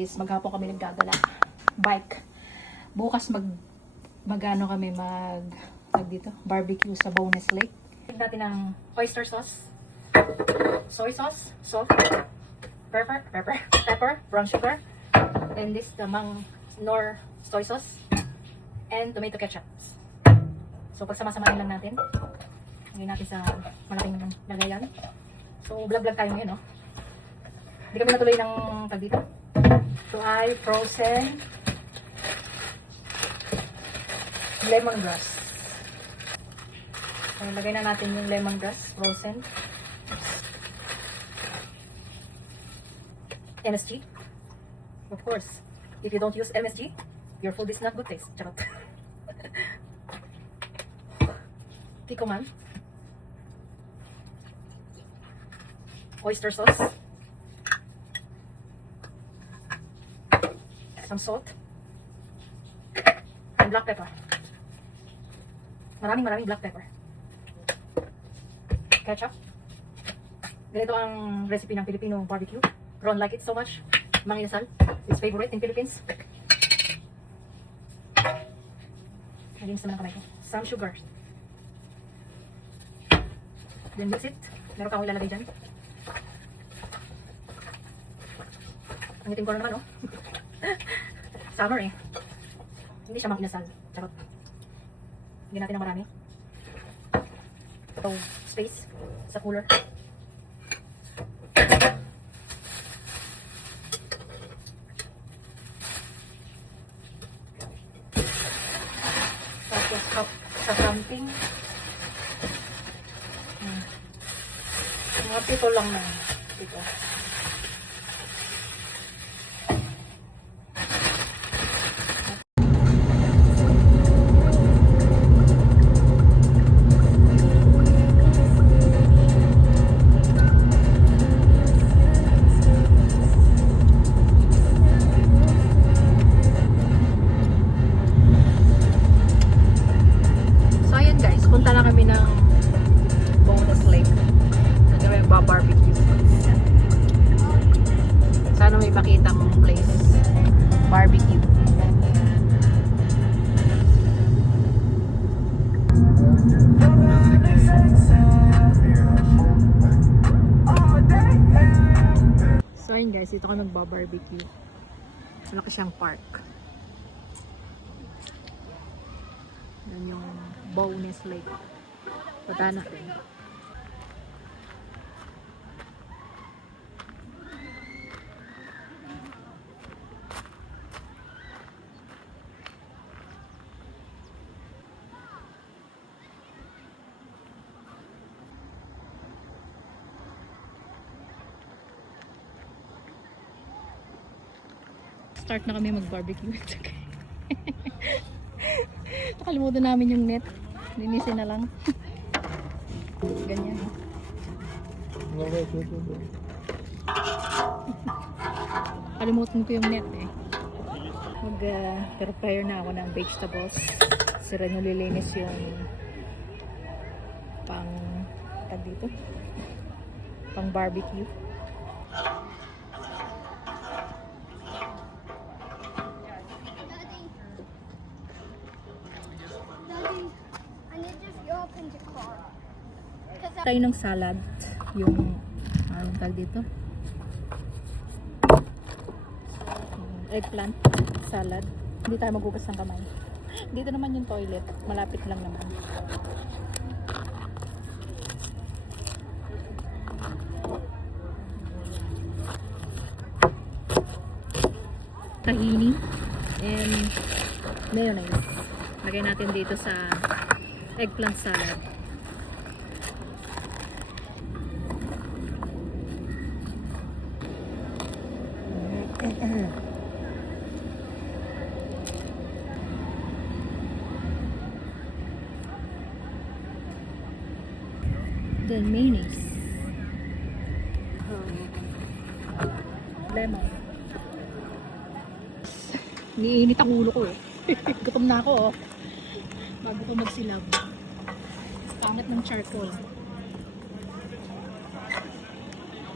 Maghapon kami naggagala. Bike. Bukas magano kami dito, barbecue sa Bowness Lake. Tignan natin ng oyster sauce, soy sauce, salt, pepper, brown sugar, and this the Nor soy sauce, and tomato ketchup. So pagsama-samahin lang natin. Lagyan natin sa malaking lagayan. So vlog tayo ngayon, no? Hindi kami natuloy ng tag dito. So ay frozen lemongrass. So, lagay na natin yung lemongrass frozen. MSG. Of course, if you don't use MSG, your food is not good taste. Charot. Kikoman. Oyster sauce. Some salt. And black pepper. Maraming black pepper. Ketchup. Ganito ang recipe ng Filipino barbecue. Ron like it so much. Mang Inasal. His favorite in Philippines. Nalinis naman ang kamay ko. Some sugar. Then mix it. Meron kang ilalagay dyan. Ang itim ko na naman, oh. Summer eh. Hindi siya Mang Inasal. Charot. Hindi natin na marami. Ito, space sa cooler. Tapos sa camping. Mga pito lang na. Pito. Punta na kami ng Bowness Lake. Hindi kami magbabarbecue. Sana may makitang place. Barbecue. So ayun guys, dito kami magbabarbecue. Malaki siyang park. Yan yung Bowness Lake. Punta natin. Start na kami mag-barbecue. Nakalimutan namin yung net. Linisin na lang. Ganyan. Kalimutan ko yung net eh. Mag-prepare na ako ng vegetables. Sira nyo lilinis yung pang barbecue. Tayo ng salad, yung anong tag dito, eggplant salad. Hindi tayo maghugas ng kamay. Dito naman yung toilet, malapit lang naman. Tahini and mayonnaise. Lagay natin dito sa eggplant salad. Then mayonnaise. Lemon. Niinit ang ulo ko eh. Gutom na ako oh. Bago ko magsilab. Pangit ng charcoal.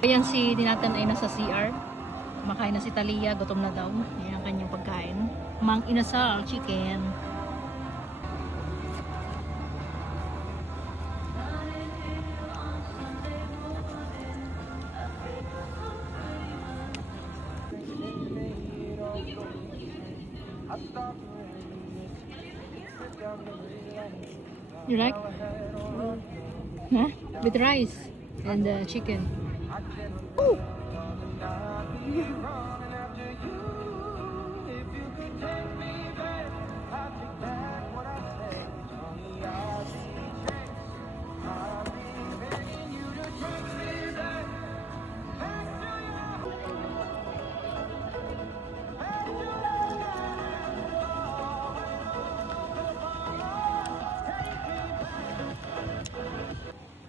Ayan si Dinatan ay nasa CR. Makain na si Talia, gutom na daw. Yan ang kanyang pagkain. Mang inasal, chicken. You like? Huh? With rice and chicken. Ooh.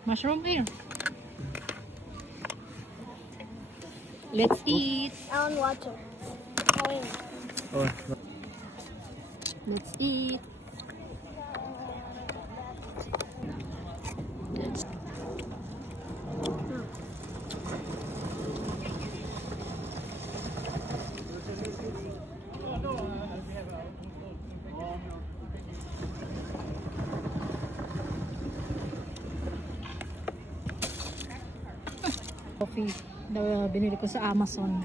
Mushroom here. Let's eat. I want water. Oh, Let's eat. Let's. Coffee na binili ko sa Amazon.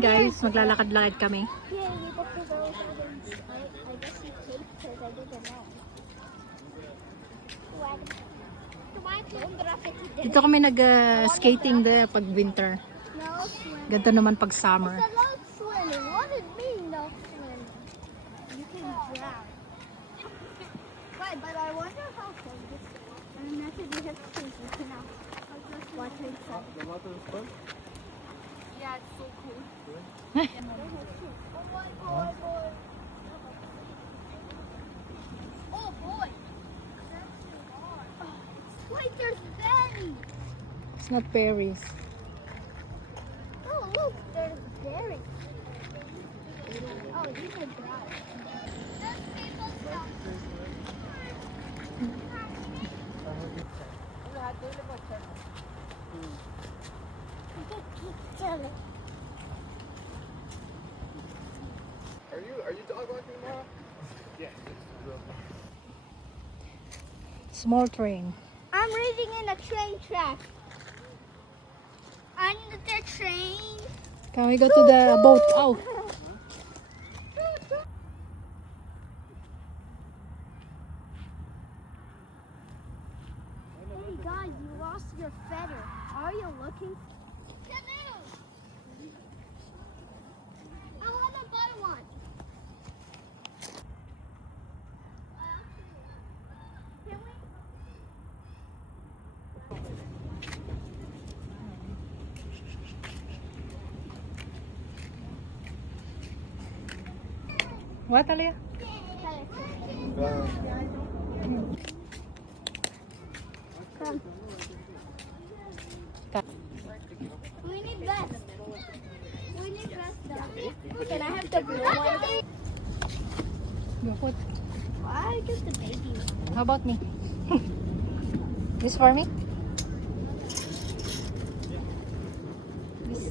Guys, maglalakad-lakad kami. Yeah, you got the those ones. I guess you take because I didn't know. Dito kami nag-skating pag winter. No swimming. Ganito naman pag summer. It's a no swimming. What does it mean no swimming? You can drown. Right, but I wonder how cold this is. And after we have to change, you can now watch inside. the water is cold? Yeah, it's so cool. Oh my boy. Oh boy. Wait, there's berries. It's not berries. Oh, look, there's berries. Oh, these are dry. There's people stuff. Are you dog walking tomorrow? Yeah. Small train. I'm reading in a train track. On the train. Can we go to the boat? Oh. Hey guys, you lost your feather. Are you looking? Canoe! I want to buy one. Can we? What, Alia? Come. We need vest. We need vest though. Can I have the blue one? Go put. I get the baby one. How about me? This for me? This.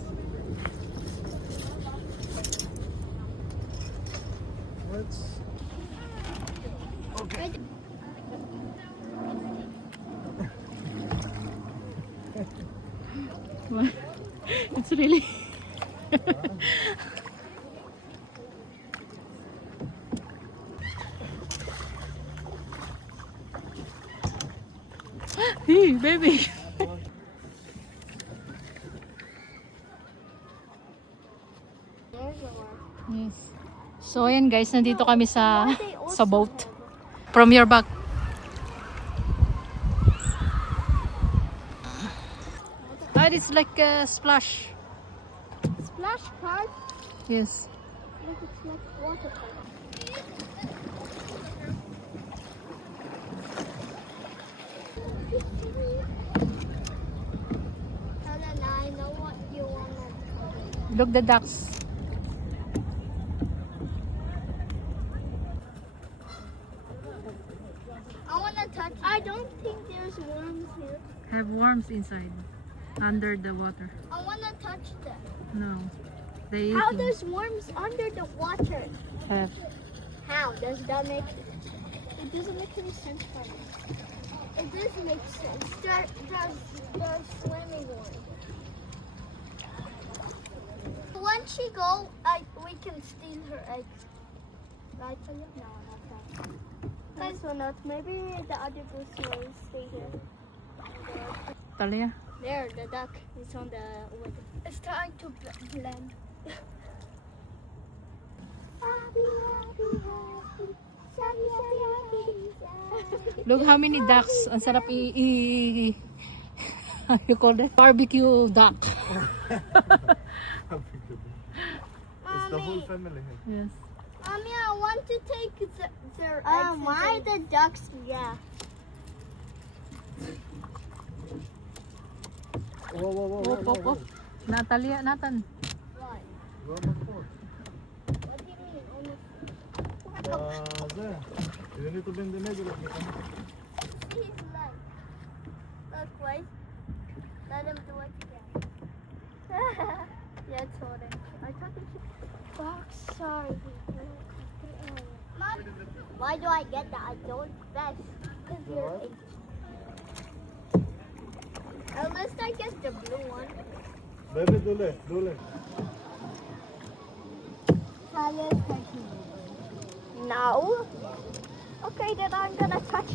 Let's. Okay. It's really. Hey, baby. There's a one. Yes. So ayan guys, nandito kami sa boat. From your back. Ah, it's like a splash. Splash park. Yes. Look, it's like water park. Look the ducks. I want to touch. I don't think there's worms here. Have worms inside, under the water. I want to touch them. No, they How eating. there's worms under the water? Have. How does that make? It doesn't make any sense for me. It does make sense. There's swimming one. When she go, we can steal her eggs. Right, Talia? No, not that. This one not. Maybe the other goose will stay here. Talia. There, the duck is on the wood. It's trying to blend. Happy, happy, happy. Happy, happy, happy. Look how many ducks. Ang sarap how you call that? Barbecue duck. It's the whole Mommy, family. Yes. Mommy, I want to take their eggs. Why the ducks? Yeah. Whoa, whoa, whoa, Whoop, whoop, whoop. Natalia, Nathan. What? Where am I for? What do you mean? Only There. You need to bend the middle of the see his leg. Look, wait. Let him do it again. Yeah, it's holding. I thought it should. Oh, sorry. Mom, why do I get that? I don't best. Because you're What? at least I get the blue one. Baby, do left, do left. No. Okay, then I'm gonna touch